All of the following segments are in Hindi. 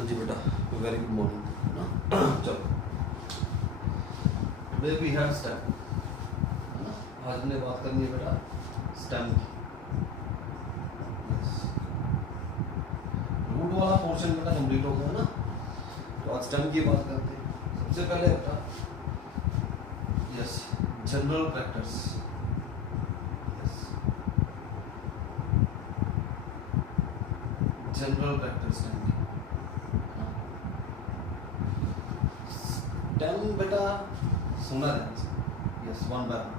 हाँ जी बेटा, वेरी गुड मॉर्निंग ना। चलो, टुडे वी हैव स्टेम है ना। आज हमने बात करनी है बेटा स्टेम की। रूट वाला पोर्शन बेटा कंप्लीट हो गया ना, तो आज स्टेम की बात करते हैं। सबसे पहले बेटा yes general characters, general characters stem की। स्टेम बेटा सुना ध्यान से, yes one by one.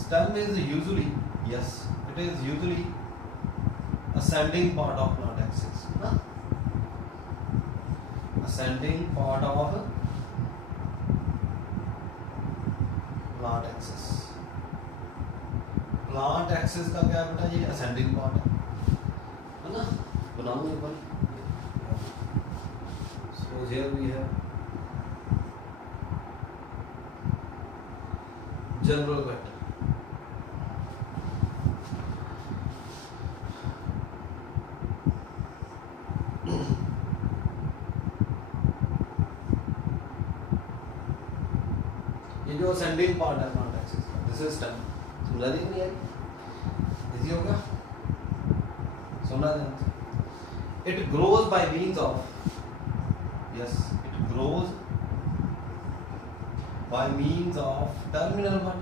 Stem is usually, yes it is usually ascending part of plant axis ना, ascending part of plant axis। plant axis का क्या है बेटा, ये ascending part है ना। बनाऊंगा एक बार। so here we have general vector। ये जो असेंडिंग पार्ट है प्लांट एक्सिस का, दिस इज स्टेम। समझा दी नहीं आई? इजी होगा, सुना ध्यान से। It grows by means of, yes it grows by means of terminal but.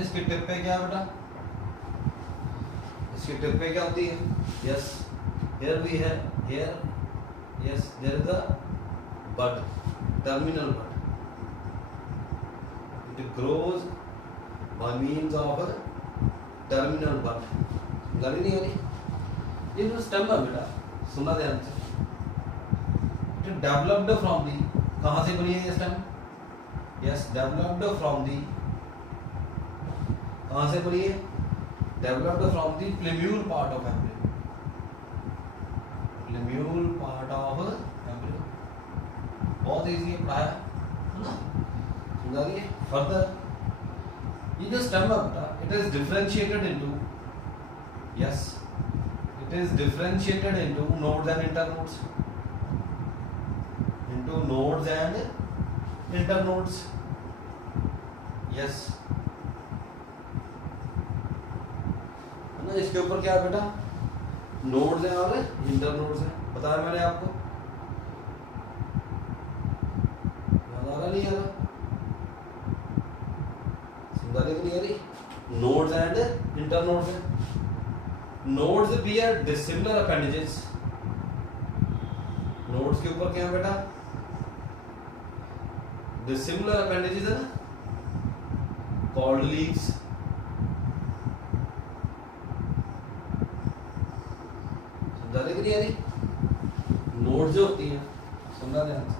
इसके टिप पे क्या है बेटा, इसकी टिप पे क्या होती है, यस हियर वी है, here yes there is a bud, terminal bud। It grows by means of a terminal bud। समझा नहीं है? ये जो स्टेम है बेटा, सुना ध्यान से। It developed from the, कहाँ से बनी है ये stem? Yes, developed from the, कहाँ से बनी है? Developed from the plumule part of embryo। Plumule part of embryo। बहुत इजी है, पढ़ाया है ना, समझा दिए। फर्दर ये जो स्टेम है बेटा, it is differentiated into, yes it is differentiated into nodes and internodes, into nodes and internodes, yes है ना। इसके ऊपर क्या है बेटा, नोड्स हैं और इंटरनोड्स हैं, बताया मैंने आपको। नहीं आ रहा, समझा नहीं आ रही। नोड्स एंड इंटरनोड्स हैं। Nodes bear dissimilar appendages. Nodes के ऊपर क्या है बेटा, डिसिमिलर अपेंडेजेस है ना, कॉल्ड लीव्स। समझा नहीं आ रही। नोड्स जो होती हैं, समझा ध्यान से,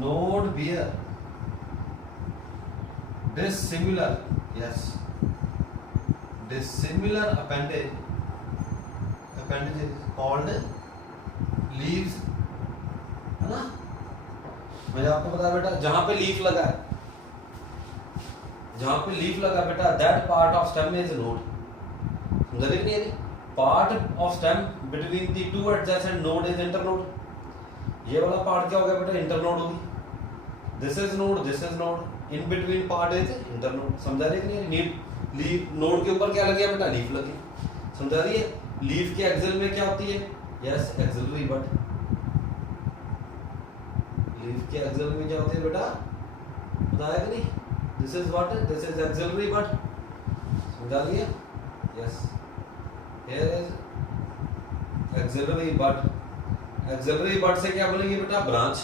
node bear dissimilar, yes dissimilar appendage is called leaves है ना। मैंने आपको बताया बेटा, जहां पे लीफ लगा है, जहां पे लीफ लगा बेटा, that part of stem is node। समझ रहे नहीं है? part of stem between the two adjacent node is internode। ये वाला पार्ट क्या हो गया बेटा, इंटरनोड होगी। This is node, this is node, in between part is internode. समझा रही है कि नहीं? लीफ, नोड के ऊपर क्या लगे बेटा, लीफ लगी। समझा रही है? लीफ के एक्सिल में क्या होती है, यस एक्सिलरी बड। लीफ के एक्सिल में क्या होती है बेटा, बताया कि नहीं? This is what, this is axillary bud. समझा रही है? Yes here is axillary bud. Axillary bud से क्या बनेगी बेटा, ब्रांच।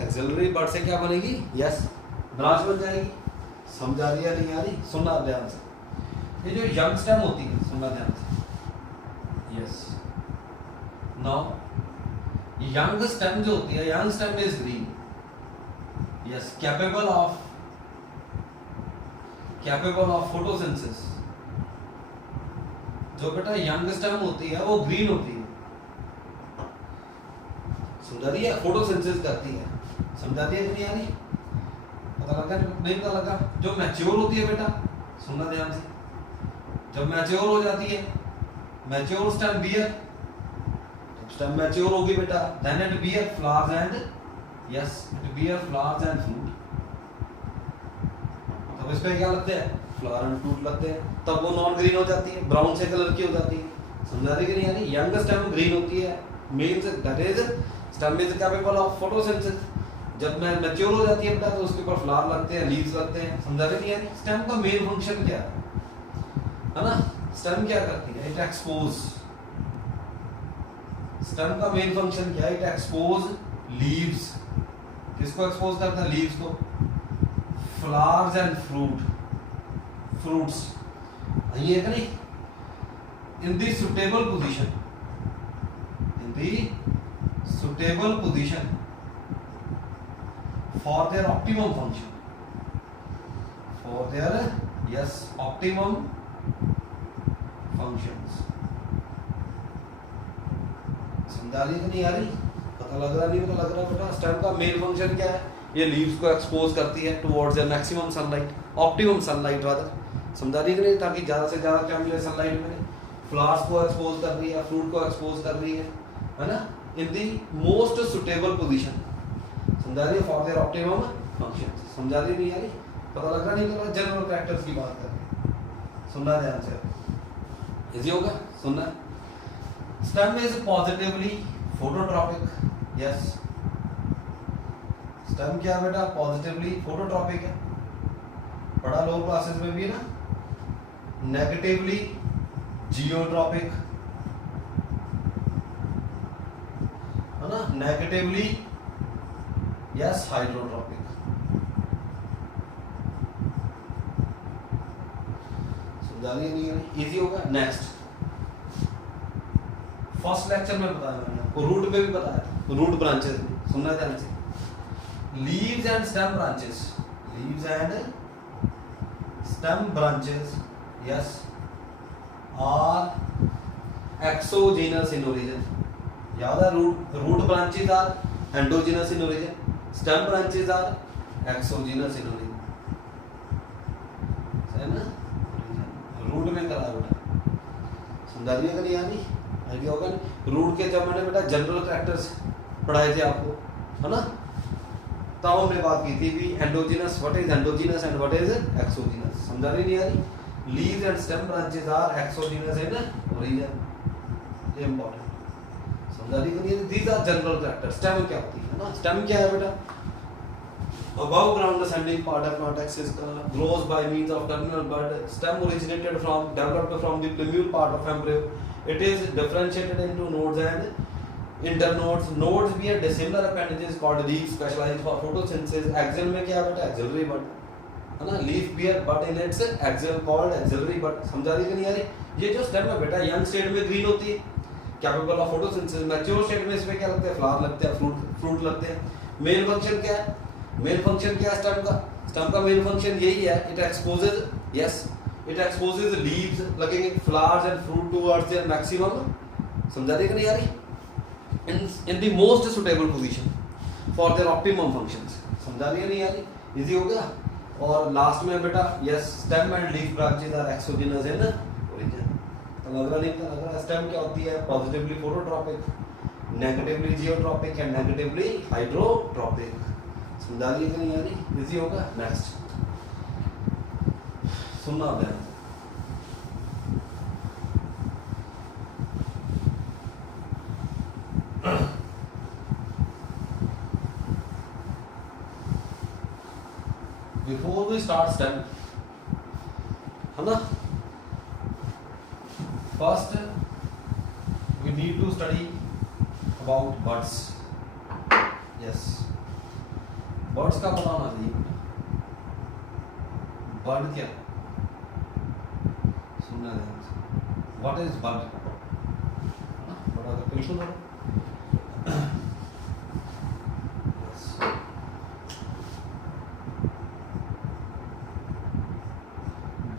एक्सिलरी बड से क्या बनेगी, यस ब्रांच बन जाएगी। समझा रही है नहीं आ रही? सुनना ध्यान से। ये जो यंग स्टेम होती है, सुनना ध्यान से, यस नाउ यंग स्टेम जो होती है, young stem is green, yes capable of photosynthesis. जो बेटा यंग स्टेम होती है वो ग्रीन होती है। समझा रही है? फोटोसिंथेसिस करती है। समझा रही है कि नहीं आ रही? पता लगा नहीं? पता लगा? जो मैच्योर होती है बेटा, सुनना ध्यान से, जब मैच्योर हो जाती है, मैच्योर स्टेम बियर, जब स्टेम मैच्योर होगी बेटा, then it bear flowers and yes it bear flowers and fruit. तब इस पे क्या लगते हैं, फ्लावर एंड फ्रूट लगते हैं, तब वो नॉन ग्रीन हो जाती है, ब्राउन से कलर की हो जाती है। समझा रही कि नहीं? यानी यंग स्टेम ग्रीन होती है, means that is stem is capable of photosynthesis. जब मैच्योर हो जाती है बेटा तो उसके ऊपर फ्लावर लगते हैं, लीव्स लगते हैं। समझा रहे नहीं? यानी स्टेम का मेन फंक्शन क्या है ना? स्टेम क्या करती है? It expose. स्टेम का मेन फंक्शन क्या है? It expose leaves. किसको एक्सपोज करता है? लीव्स को। फ्लावर्स एंड फ्रूट्स ये है कि नहीं? In the suitable position, for their optimum function, for their optimum functions। समझा रही कि नहीं आ रही? पता लग रहा नहीं? पता लग रहा बेटा? स्टेम का मेन फंक्शन क्या है? ये लीव्स को एक्सपोज करती है towards the maximum sunlight, optimum sunlight rather. समझा रही कि नहीं? ताकि ज्यादा से ज्यादा क्या मिले सनलाइट में। फ्लावर्स को एक्सपोज कर रही है, फ्रूट को एक्सपोज कर रही है ना, इन दी मोस्ट सुटेबल पोजीशन। समझा रही है? For their optimum function. समझा रही नहीं यारी? पता लग रहा नहीं लग रहा? जनरल कैरेक्टर्स की बात कर रहे हैं, सुनना ध्यान से, इजी होगा सुनना। Stem is positively phototropic. Yes, stem क्या है बेटा? पॉजिटिवली फोटोट्रॉपिक है। पढ़ा लोअर क्लासेस में भी है ना? नेगेटिवली जियोट्रॉपिक है ना? Negatively yes hydrotropic. समझा रही नहीं? इजी होगा। नेक्स्ट, फर्स्ट लेक्चर में बताया मैंने आपको, रूट में भी बताया था, रूट ब्रांचेस में। सुनना ध्यान से। Leaves and stem branches, leaves and stem branches yes are exogenous in origin. याद है? Root branches are endogenous in origin, stem branches are exogenous in origin. है ना? रूट में करा बेटा। समझा दिया कि नहीं? यानी आइडिया होगा। रूट के जब मैंने बेटा जनरल कैरेक्टर्स पढ़ाए थे आपको, है ना, तब हमने बात की थी भी endogenous, what is endogenous and what is exogenous. समझा रही नहीं यारी? Leaves and stem branches are exogenous in origin, ये इंपॉर्टेंट। समझा रही कि नहीं? These are general characters. Stem क्या होती है ना? स्टेम क्या है बेटा? Above ground ascending part of cortex is grows by means of terminal bud. Stem developed from the plumule part of embryo. It is differentiated into nodes and internodes. Nodes भी है dissimilar appendages called leaves specialized for photosynthesis. Axial में क्या बेटा? Axillary bud है ना? Leaf bear bud in its axial called axillary bud। समझा रही कि नहीं यारी? ये जो स्टेम है बेटा यंग स्टेट में ग्रीन होती है, capable of photosynthesis. Mature state में इसमें क्या लगते हैं? फ्लावर लगते हैं, फ्रूट लगते हैं। मेन फंक्शन क्या है? मेन फंक्शन क्या है स्टेम का? स्टेम का मेन फंक्शन यही है, इट एक्सपोजेज लीव्स लगेंगे, flowers and fruit towards their maximum. समझा रही कि नहीं यारी? In the most suitable position for their optimum functions. समझा रही है नहीं यारी? इजी हो गया। और लास्ट में बेटा yes stem and leaf branches are exogenous in origin. तो लग रहा नहीं? लग रहा? स्टेम क्या होती है? Positively phototropic, negatively geotropic and negatively hydrotropic. समझा रही है कि नहीं यानी? इजी होगा। नेक्स्ट सुनना ध्यान से। Before we start STEM, है ना, first we need to study about buds. Yes, buds का पता होना चाहिए। bud क्या? सुनना ध्यान से। What is bud? बड़ा तो बिल्कुल बड़ा।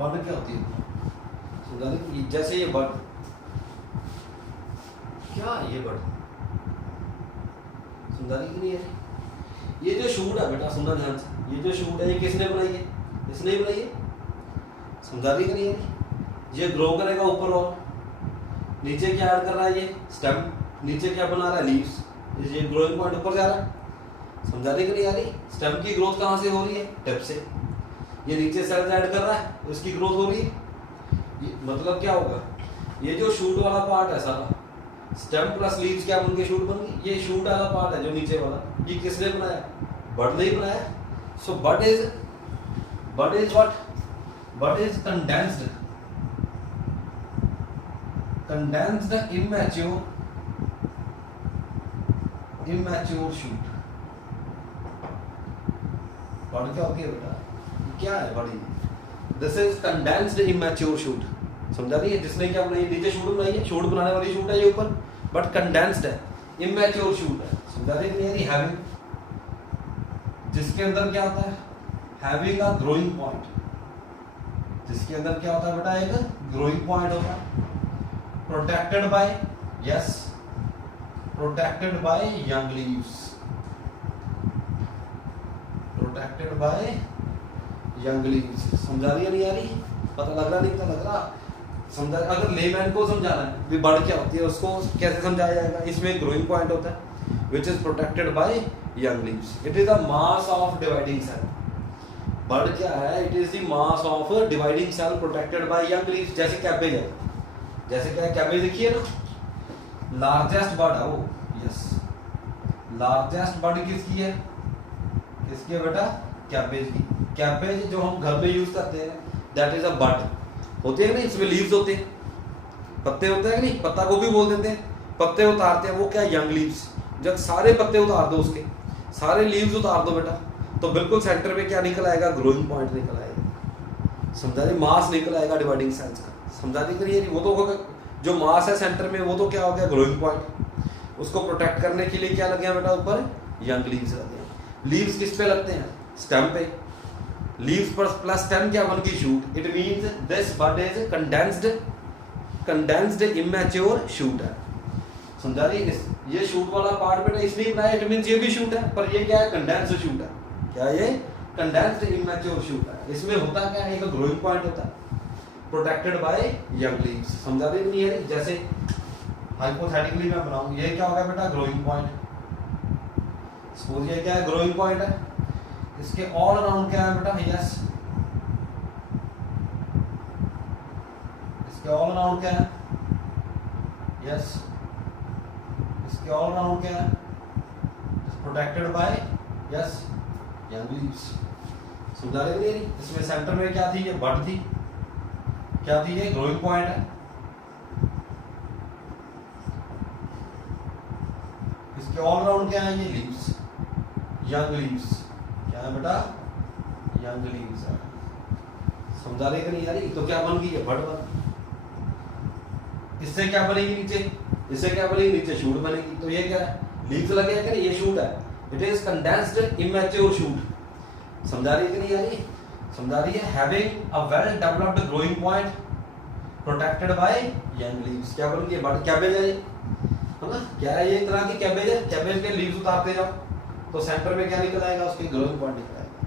बर्ड क्या होती है? जैसे ये बर्ड, क्या ये बर्ड सुंदर की नहीं है? ये जो शूट है बेटा, सुनना ध्यान से, ये जो शूट है ये किसने बनाई है? इसने ही बनाई है। समझा रही कि नहीं है? ये ग्रो करेगा ऊपर और नीचे क्या ऐड कर रहा है, ये स्टेम, नीचे क्या बना रहा है, लीव्स, ये ग्रोइंग पॉइंट ऊपर जा रहा है। समझा रही कि नहीं आ रही? स्टेम की ग्रोथ कहाँ से हो रही है, टिप से। ये नीचे सेल्स ऐड कर रहा है, उसकी ग्रोथ हो रही है। ये मतलब क्या होगा, ये जो शूट वाला पार्ट है सारा, स्टेम प्लस लीव्स क्या बन के शूट बन गई। ये शूट वाला पार्ट है जो नीचे वाला, ये किसने बनाया, बड ने ही बनाया। So bud is what, bud is condensed immature shoot। Bud क्या होगी बेटा, क्या है बड़ी, this is condensed immature shoot। समझा रही है? जिसने क्या बनाई, नीचे शूट बनाई है, शूट बनाने वाली शूट है ये ऊपर, बट कंडेंस्ड है, immature shoot है। समझा रही है नहीं? हैविंग, जिसके अंदर क्या होता है, हैविंग अ ग्रोइंग पॉइंट, जिसके अंदर क्या होता है बेटा, एक ग्रोइंग पॉइंट होता है। Protected by, yes, protected by young leaves, protected by young leaves. समझा रही है नहीं आ रही? पता लग रहा नहीं, पता लग रहा? समझा? अगर लेमैन को समझाना है भी बड क्या होती है, उसको कैसे समझाया जाएगा? इसमें ग्रोइंग पॉइंट होता है which is protected by young leaves. It is the mass of dividing cell. Bud क्या है, it is the mass of dividing cell protected by young leaves. जैसे कैबेज है, जैसे क्या है, कैबेज देखिए ना, लार्जेस्ट बड है वो, यस, लार्जेस्ट बड किसकी है, किसकी है बेटा, कैबेज की। कैबेज जो हम घर में यूज करते हैं, दैट इज अ बड। होते हैं ना, इसमें लीव्स होते हैं, पत्ते होते हैं कि नहीं, पत्ता गोभी बोल देते हैं, पत्ते उतारते हैं, वो क्या, यंग लीव्स। जब सारे पत्ते उतार दो, उसके सारे लीव्स उतार दो बेटा, तो बिल्कुल सेंटर में क्या निकल आएगा, ग्रोइंग पॉइंट निकल आएगा। समझा रही? मास निकल आएगा डिवाइडिंग सेल्स का। समझा रही करिए? वो तो होगा जो मास है सेंटर में, वो तो क्या हो गया, ग्रोइंग पॉइंट। उसको प्रोटेक्ट करने के लिए क्या लगे हैं बेटा, ऊपर यंग लीव्स लगे हैं। लीव्स किस पे लगते हैं, स्टेम पे। लीव्स पर प्लस स्टेम क्या बन गई, shoot. It means this bud is condensed immature shoot है। समझा रही? ये शूट वाला पार्ट बेटा इसलिए बनाया, इट मींस ये भी शूट है, पर ये क्या है, कंडेंस्ड शूट है। क्या ये, कंडेंस्ड इमेच्योर शूट है। इसमें होता क्या है, एक ग्रोइंग पॉइंट होता है प्रोटेक्टेड बाय यंग लीव्स। समझा रही नहीं है? जैसे हाइपोथेटिकली मैं बनाऊं, ये क्या होगा बेटा, ग्रोइंग पॉइंट। सपोज ये क्या है, ग्रोइंग पॉइंट है, इसके ऑल अराउंड क्या है बेटा, यस, इसके ऑल अराउंड क्या है, यस, इसके ऑल अराउंड क्या है, protected by, yes, young leaves. समझा रहे नहीं? इसमें सेंटर में क्या थी, ये बड थी, क्या थी, ये ग्रोइंग पॉइंट है। इसके ऑल अराउंड क्या है, ये लीव्स, यंग लीव्स। क्या है बेटा, यंग लीव्स है। समझा रहे कि नहीं यार? तो क्या बन गई, ये बड बन गई। इससे क्या बनेगी नीचे, इससे क्या बनेगी, नीचे शूट बनेगी। तो ये क्या है, लीव्स लगे हैं कि नहीं, ये शूट है। It is condensed immature shoot. समझा रही है कि नहीं यार? समझा रही है? Having a well developed growing point protected by young leaves. क्या बोल गए, बट कैबेज है ये, है ना? क्या है ये, एक तरह की कैबेज है। कैबेज के लीव्स उतारते जाओ तो सेंटर में क्या निकल आएगा, उसकी ग्रोइंग पॉइंट निकल आएगा।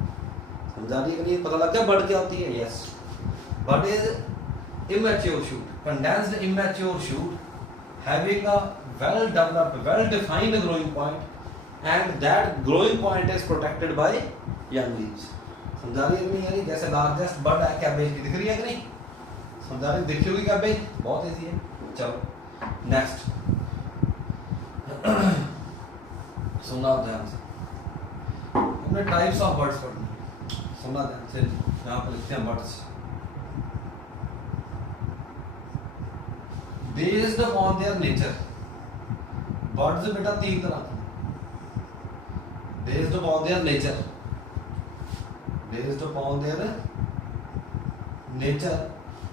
समझा रही है कि नहीं? पता लग गया बड क्या होती है? Yes, bud is immature shoot, condensed immature shoot having a well developed, well defined growing point, and that growing point is protected by young leaves। समझा रही है कि नहीं यार? जैसे लार्जेस्ट बड है कैबेज की, दिख रही है कि नहीं? समझा रही, दिख रही होगी कैबेज, बहुत इजी है। चलो नेक्स्ट सुनना ध्यान से, हमने टाइप्स ऑफ बर्ड्स पढ़नी। सुनना ध्यान से, यहाँ पर लिखते हैं birds. Based on their nature, birds बेटा तीन तरह की, based on their nature, based upon their nature.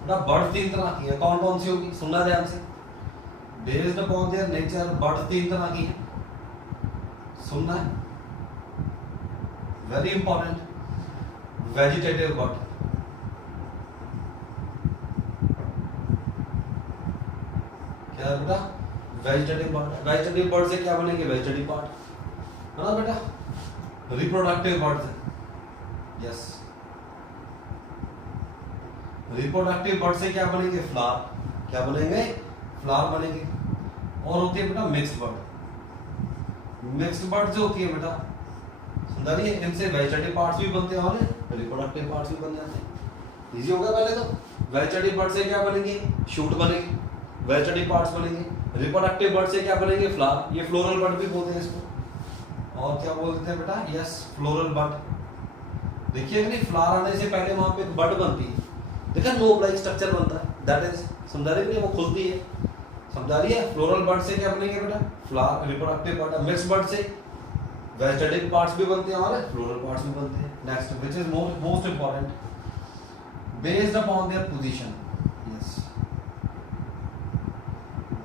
बेटा बर्ड तीन तरह की है, कौन कौन सी होगी, सुनना ध्यान से। Based upon their nature, bird तीन तरह की है, सुनना है, वेरी इंपॉर्टेंट। वेजिटेटिव बर्ड, क्या है बेटा, वेजिटेटिव बर्ड। वेजिटेटिव बर्ड से क्या बनेंगे, वेजिटेटिव पार्ट, है ना बेटा। रिप्रोडक्टिव बर्ड से, यस, रिप्रोडक्टिव बर्ड से क्या बनेंगे? फ्लावर। क्या बनेंगे? फ्लावर बनेंगे। और होती है बेटा मिक्स्ड बर्ड। मिक्स्ड बर्ड जो होती है बेटा, समझ रही है, इनसे वेजिटेटिव पार्ट्स भी बनते हैं और रिप्रोडक्टिव पार्ट्स भी बन जाते हैं। इजी हो गया। पहले तो वेजिटेटिव बर्ड से क्या बनेंगे? शूट बनेंगे, वेजिटेटिव पार्ट्स बनेंगे। रिप्रोडक्टिव बर्ड से क्या बनेंगे? फ्लावर। ये फ्लोरल बर्ड भी बोलते हैं इसको। और क्या बोलते हैं बेटा? Yes, floral bird. देखिए नहीं, फ्लावर आने से पहले वहां पे बर्ड बनती है, देखा नोब लाइक स्ट्रक्चर बनता है, दैट इज, समझा रही है, वो खुलती है, समझा रही है। फ्लोरल बर्ड से क्या बनेंगे बेटा? Flower. Reproductive bird, mixed bird से वेजिटेटिव पार्ट्स भी बनते हैं और फ्लोरल पार्ट्स भी बनते हैं। Next, which is most important, based upon their position. Yes,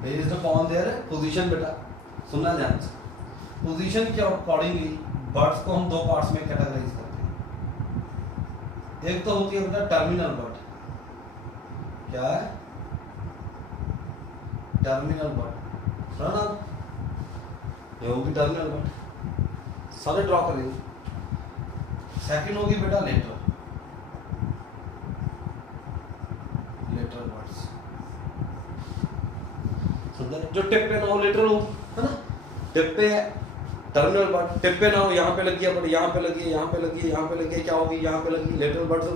based upon their position. बेटा सुनना ध्यान से, पोजीशन के अकॉर्डिंगली बर्ड्स को हम दो पार्ट्स में कैटेगराइज करते हैं। एक तो होती है बेटा टर्मिनल बर्ड। क्या है? Terminal bud. सुना ना, ये होगी टर्मिनल बर्ड, सारे ड्रॉ करेंगे। सेकंड होगी बेटा लेटरल। लेटरल बर्ड्स, समझा? जो टिप पे ना हो लेटरल हो, है ना? टिप पे है टर्मिनल बर्ड, टिप पे ना हो, यहाँ पे लगी है बट यहाँ पे लगी है, यहाँ पे लगी है, यहाँ पे लगी है, क्या होगी? यहाँ पे लगी, लेटरल बर्ड्स।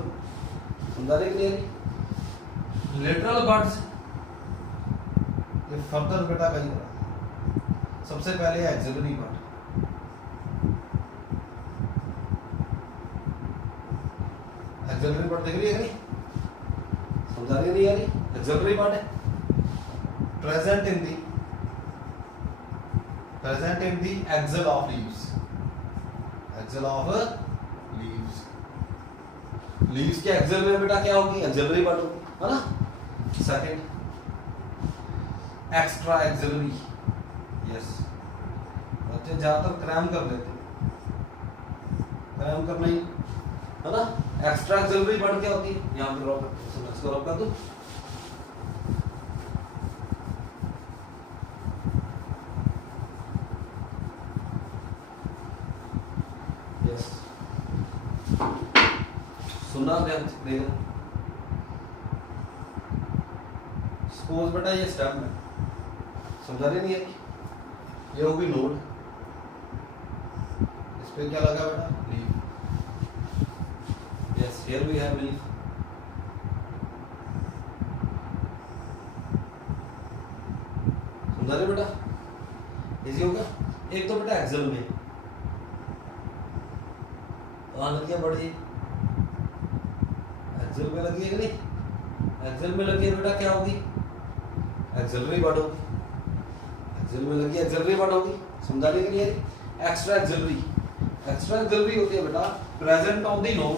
समझा रहे कि नहीं? लेटरल बर्ड्स ये फर्दर बेटा कहीं हो रहा है। सबसे पहले एक्सिलरी बर्ड। एक्सिलरी बर्ड देख रही है नहीं? समझा रही नहीं यारी? एक्सिलरी बर्ड है present in the axil of leaves. Axil of leaves, leaves के एक्सल में बेटा क्या होगी? एक्सिलरी बर्ड होगी, है ना? Second, extra axillary. यस, बच्चे ज्यादातर क्रैम कर लेते हैं, क्रैम करना ही, है ना? एक्स्ट्रा एक्सिलरी बर्ड क्या होती है? यहाँ पे ड्रॉ करते हैं, इसको ड्रॉ कर दो। यस, सुना ध्यान से। सपोज बेटा ये स्टेम है, समझा रही नहीं है? ये होगी नोड, इस पे क्या लगा बेटा? Leaf. Yes, here we have leaf. समझा रहे बेटा? इजी होगा। एक तो बेटा एक्सल में कहाँ लगी है बड़ी? एक्सल में लगी है कि नहीं? एक्सल में लगी है बेटा, क्या होगी? एक्सिलरी बर्ड होगी। एक्सल में लगी एक्सिलरी बर्ड होगी, समझा रही कि नहीं? एक्स्ट्रा एक्सिलरी, एक्स्ट्रा एक्सिलरी होती है बेटा present on the node,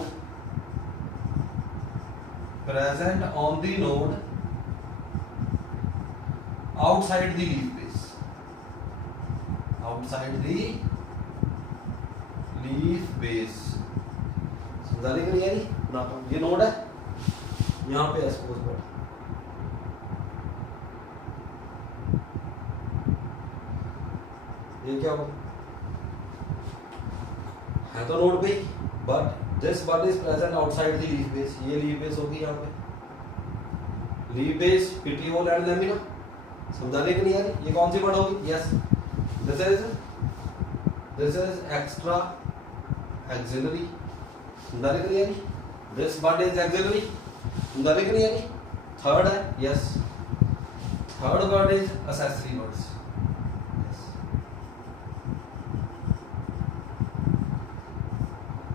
present on the node outside the leaf base, outside the leaf base. समझा रही कि नहीं यारी? ना तो ये नोड है, यहाँ पे एक्सपोज बर्ड, ये क्या होगा? है तो नोड पे, but this bird is present outside the leaf base. ये लीफ बेस होगी यहाँ पे, leaf base, petiole and lamina. समझा रही कि नहीं यार? ये कौन सी बर्ड होगी? Yes, this is extra axillary. समझा रही कि नहीं यार? This bird is axillary. समझा रही कि नहीं यार? थर्ड है, yes, third bird is accessory birds.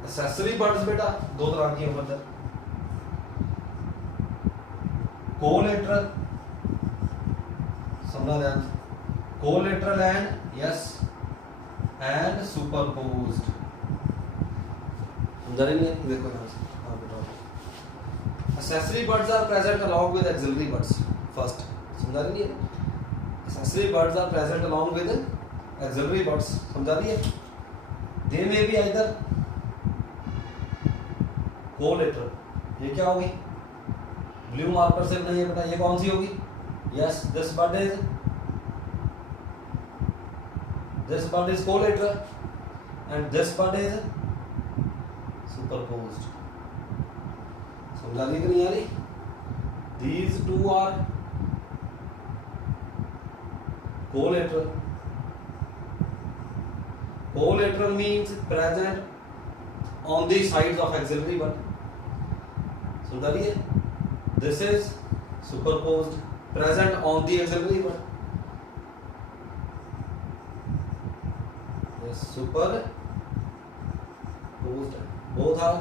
Accessory birds बेटा दो तरह की है, कोलेटरल, समझना ध्यान से, collateral and yes and superposed. समझा रही है? देखो यहाँ से, हाँ बेटा, accessory buds are present along with axillary buds. First, समझा रही है? Accessory buds are present along with axillary buds. समझा रही है? They may be either collateral, ये क्या होगी? ब्लू मार्कर से बनाइए बेटा, ये कौन सी होगी? Yes, this bird is collateral and this bird is superposed. समझा ली कि नहीं यारी? these two are collateral. Collateral means present on the sides of auxiliary bud. सुन रही है, this is superposed, present on the auxiliary bud. Yes, superposed. Both are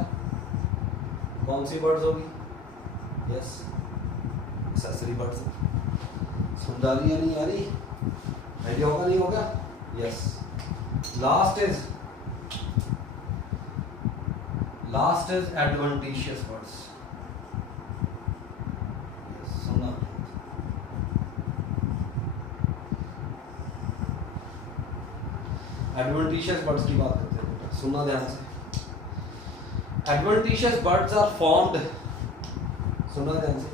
कौन सी बर्ड्स होगी? Yes, accessory buds. सुन रही है नहीं आ रही? आइडिया होगा नहीं होगा? Yes. Last is adventitious buds. सुनना, एडवेंटिशियस बर्ड्स की बात करते हैं बेटा, सुनना ध्यान से. Adventitious birds are formed, सुनना ध्यान से.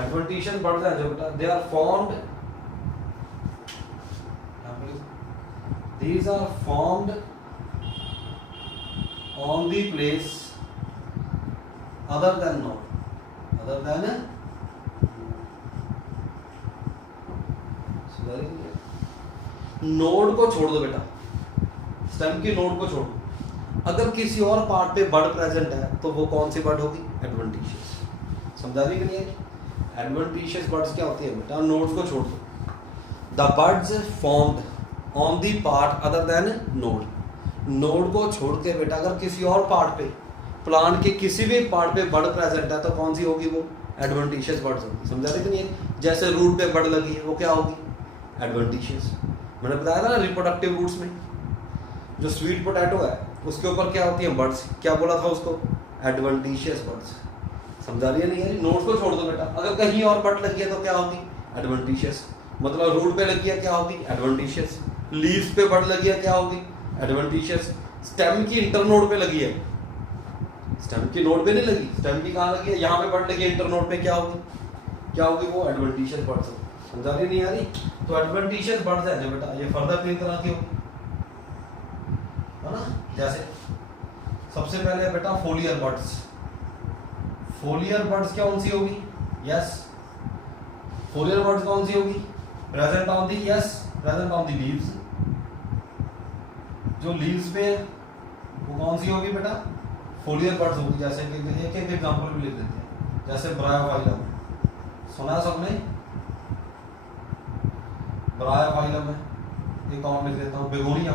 Adventitious birds हैं जो बेटा, they are formed. These are formed on the place other than node. Other than node को छोड़ दो बेटा, स्टेम की नोड को छोड़ दो. अगर किसी और पार्ट पे बर्ड प्रेजेंट है तो वो कौन सी बर्ड होगी? एडवेंटिशियस. समझा रही कि नहीं है? एडवेंटिशियस बर्ड्स क्या होती है बेटा? नोड्स को छोड़ दो. The birds formed on the part other than node. Node को छोड़ के बेटा अगर किसी और पार्ट पे, प्लांट के किसी भी पार्ट पे बर्ड प्रेजेंट है तो कौन सी होगी? वो एडवेंटिशियस बर्ड्स होगी. समझा रही कि नहीं है? जैसे रूट पे बर्ड लगी है वो क्या होगी? एडवेंटिशियस. मैंने बताया था ना रिप्रोडक्टिव रूट्स में जो स्वीट पोटैटो है उसके ऊपर क्या होती है? बर्ड्स. क्या बोला था उसको? Adventitious birds. समझा रही है नहीं है? नोट्स को छोड़ दो बेटा. अगर कहीं और बर्ड लगी है तो क्या होगी? एडवेंटिशियस. मतलब रूट पे लगी है क्या होगी? एडवेंटिशियस. लीव्स पे बर्ड लगी है क्या होगी? एडवेंटिशियस. स्टेम की इंटरनोड पे लगी है, स्टेम की नोड पे नहीं लगी, स्टेम की कहाँ लगी है? यहाँ पे बर्ड लगी है इंटरनोड पे. क्या होगी? क्या होगी? वो एडवेंटिशियस बर्ड्स होगी. समझा रही नहीं आ रही? तो एडवेंटिशियस बर्ड्स है जो बेटा ये फर्दर तीन तरह की होगी, है ना? जैसे सबसे पहले बेटा फोलियर बर्ड्स. फोलियर बर्ड्स क्या कौन सी होगी? यस, फोलियर बर्ड्स कौन सी होगी? Present on the, yes, present on the leaves. जो लीव्स पे वो कौन सी होगी बेटा? फोलियर बर्ड्स होगी. जैसे कि एक एक एग्जांपल भी लिख देते हैं. जैसे ब्रायोफाइलम, सुना सबने? ब्रायोफाइलम है. एक और लिख देता हूँ, बेगोनिया.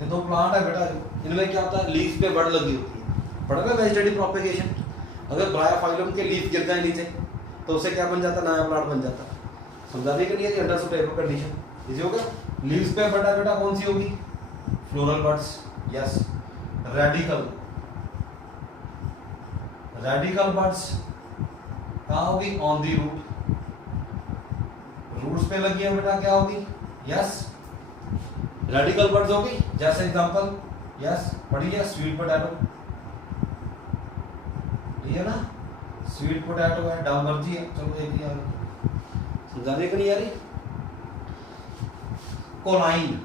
ये दो प्लांट है बेटा. इनमें क्या होता है? लीव्स पे बर्ड लगी होती है. पढ़ा ना वेजिटेटिव प्रोपेगेशन. अगर ब्रायोफाइलम के लीफ गिर जाए नीचे तो उससे क्या बन जाता? नया प्लांट बन जाता. समझा नहीं कि नहीं है? Under some type of condition easy होगा. लीव्स पे बर्ड है बेटा, कौन सी होगी? Floral buds. Yes. Radical, radical buds कहाँ होगी? On the root. रूट्स पे लगी है बेटा, क्या होगी? यस, रेडिकल बर्ड्स होगी. जैसे एग्जांपल, यस पढ़िए, स्वीट पोटैटो. ठीक है ना? स्वीट पोटैटो है, डाउनवर्जी है. चलो एक ही समझाने का नहीं आ रही. कोलाइन,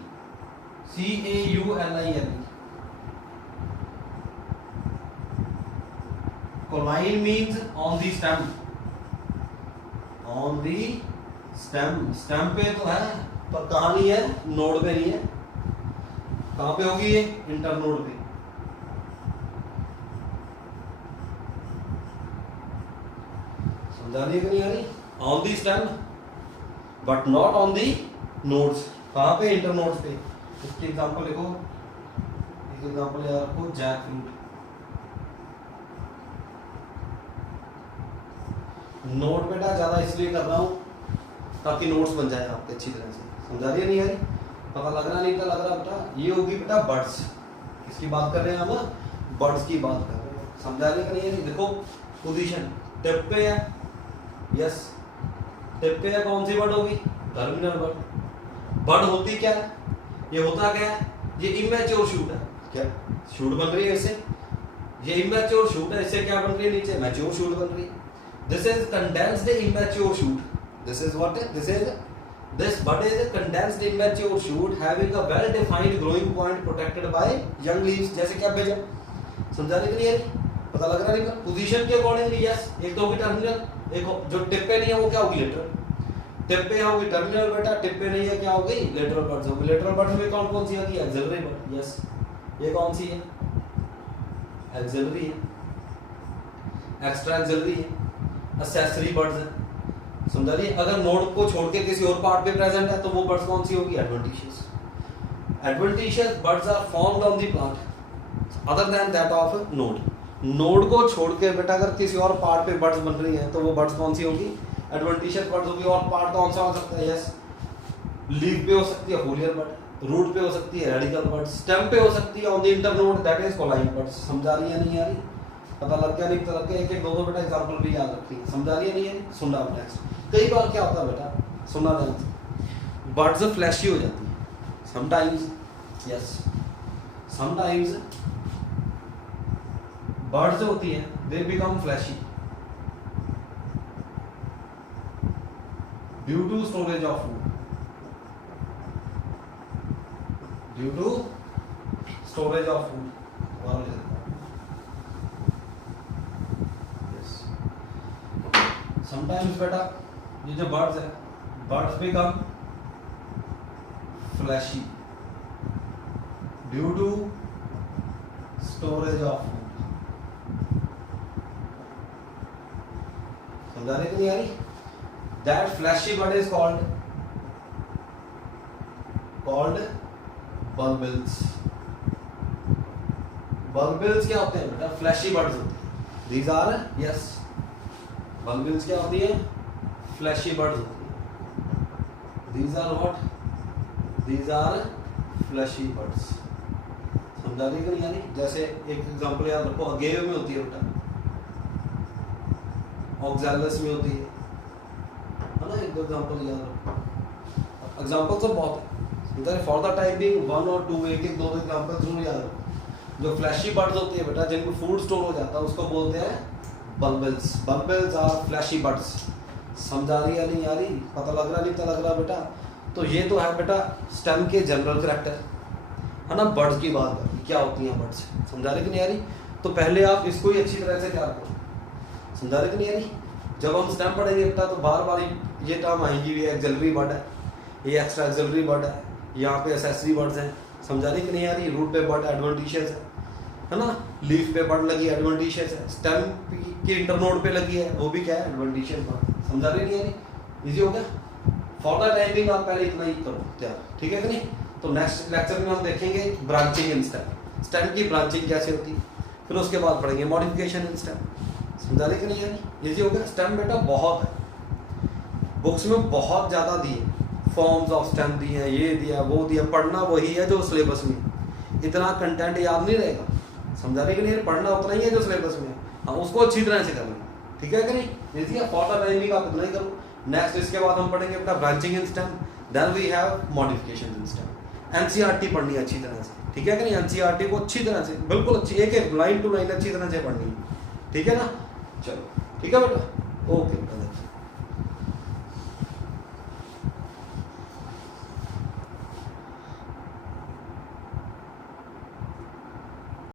CAULIN. कोलाइन means on the stem. On the stem. Stem पे तो है पर कहाँ नहीं है? नोड पे नहीं है. कहाँ पे होगी ये? इंटरनोड पे. समझाने की नहीं आ रही? On the stem but not on the nodes. कहाँ पे? इंटरनोड्स पे. इसकी एग्जांपल देखो, एक एग्जांपल याद रखो, जैक फ्रूट. नोट बेटा ज्यादा इसलिए कर रहा हूँ ताकि नोट्स बन जाए आपके अच्छी तरह से. समझा रही है नहीं यार? पता लग रहा नहीं था? लग रहा बेटा. ये होगी बेटा बर्ड्स. किसकी बात कर रहे हैं हम? बर्ड्स की बात कर रहे हैं. समझा रही है नहीं है? देखो पोजीशन टिप पे है. यस, टिप पे है. कौन सी बर्ड होगी? Terminal bud. बर्ड होती क्या है? ये होता क्या है? ये इमेच्योर शूट है. क्या शूट बन रही है इससे? ये इमेच्योर शूट है. इससे क्या बन रही है? नीचे मैच्योर शूट बन रही है. This is condensed immature shoot. This is what? This bud is a condensed immature shoot having a well-defined growing point protected by young leaves. जैसे क्या भेजा? समझाने के लिए पता लग रहा है? पोजीशन के अकॉर्डिंगली यस, एक तो होगी टर्मिनल, एक जो टिप पे नहीं है वो क्या होगी? लेटरल। टिप पे होगी टर्मिनल बेटा, टिप पे नहीं है क्या हो गई? लेटरल बड्स होगी। लेटरल बड्स में कौन कौन सी आती है? एक्सिलरी बड, यस। ये कौन सी है? एक्सिलरी है, एक्स्ट्रा एक्सिलरी है, एक्सेसरी बड्स है। समझा रही? अगर नोड को छोड़ के किसी और पार्ट पे प्रेजेंट है तो वो बड्स कौन सी होगी? Adventitious. Adventitious buds are formed on the plant other than that of node. Node को छोड़ के बेटा अगर किसी और पार्ट पे बड्स बन रही हैं तो वो बड्स कौन सी होगी? एडवेंटिशियस बड्स होगी। और पार्ट कौन सा हो सकता है? यस, लीफ पे हो सकती है फोलियर बड, रूट पे हो सकती है रेडिकल बड, स्टेम पे हो सकती है on the internode that is कॉलाइन buds. समझा रही है नहीं आ रही? पता लग गया? नहीं पता लग गया? एक एक दो दो बेटा एग्जांपल भी याद रखिए। समझा रही है नहीं है? सुनना आप नेक्स्ट। कई बार क्या होता है बेटा, सुनना ध्यान से, बड्स फ्लैशी हो जाती है समटाइम्स, यस, समटाइम्स बर्ड्स होती हैं they become fleshy due to storage of food, due to storage of food. Sometimes बेटा ये जो बर्ड्स है, buds become fleshy due to storage of food. समझा रहे कि नहीं आ रही? That fleshy bud is called bulbils. Bulbils क्या होते हैं बेटा? फ्लैशी बर्ड्स होते हैं। दीज आर, यस, बल्बिल्स क्या होती है? फ्लैशी बर्ड्स होती है। These are what? These are fleshy buds. समझा रही कि नहीं आ रही? जैसे एक एग्जांपल याद रखो, अगेव में होती है बेटा, ऑक्सैलस में होती है ना? एक दो एग्जांपल याद रखो। एग्जांपल तो बहुत है, for the time being one और टू, एक एक दो दो एग्जांपल जरूर याद रखो। जो फ्लैशी बर्ड्स होती है बेटा, जिनको फूड स्टोर हो जाता है, उसको बोलते हैं bulbils. Bulbils are fleshy buds. समझा रही है नहीं आ रही? पता लग रहा नहीं पता लग रहा बेटा? तो ये तो है बेटा स्टेम के जनरल कैरेक्टर, है ना? बर्ड्स की बात करें क्या होती हैं बर्ड्स। समझा रहे कि नहीं आ रही? तो पहले आप इसको ही अच्छी तरह से क्या करो। समझा रहे कि नहीं आ रही? जब हम स्टेम पढ़ेंगे बेटा तो बार बार ये टर्म आएंगी, ये एक्सिलरी बर्ड है, ये एक्स्ट्रा एक्सिलरी बर्ड है, यहाँ पे एक्सेसरी बर्ड्स हैं। समझा रही कि नहीं आ रही? रूट पे बर्ड एडवेंटिशियस है ना? लीफ पे बर्ड लगी है एडवेंटिशियस है, स्टेम की इंटरनोड पे लगी है वो भी क्या है? Adventitious bird. समझा रही नहीं आ रही? इजी हो गया? फॉर द टाइमिंग आप पहले इतना ही करो तैयार, ठीक है कि नहीं? तो नेक्स्ट लेक्चर में हम देखेंगे ब्रांचिंग इन स्टेम, स्टेम की ब्रांचिंग कैसे होती है, फिर उसके बाद पढ़ेंगे मॉडिफिकेशन इन स्टेम। समझा रही कि नहीं यानी? इजी हो गया? स्टेम बेटा बहुत है, बुक्स में बहुत ज़्यादा दिए, फॉर्म्स ऑफ स्टेम दिए हैं, ये दिया वो दिया, पढ़ना वही है जो सिलेबस में, इतना कंटेंट याद नहीं रहेगा। समझा रही कि नहीं? पढ़ना उतना ही है जो सिलेबस में है, हाँ उसको अच्छी तरह से करना, ठीक है कि नहीं? इजी है? फॉर द टाइमिंग आप इतना ही करो। नेक्स्ट इसके बाद हम पढ़ेंगे बेटा branching in stem, then we have modification in stem. NCERT पढ़नी है अच्छी तरह से, ठीक है कि नहीं? एनसीईआरटी को अच्छी तरह से, बिल्कुल अच्छी, एक एक लाइन टू लाइन अच्छी तरह से पढ़नी है, ठीक है ना? चलो ठीक है बेटा, ओके।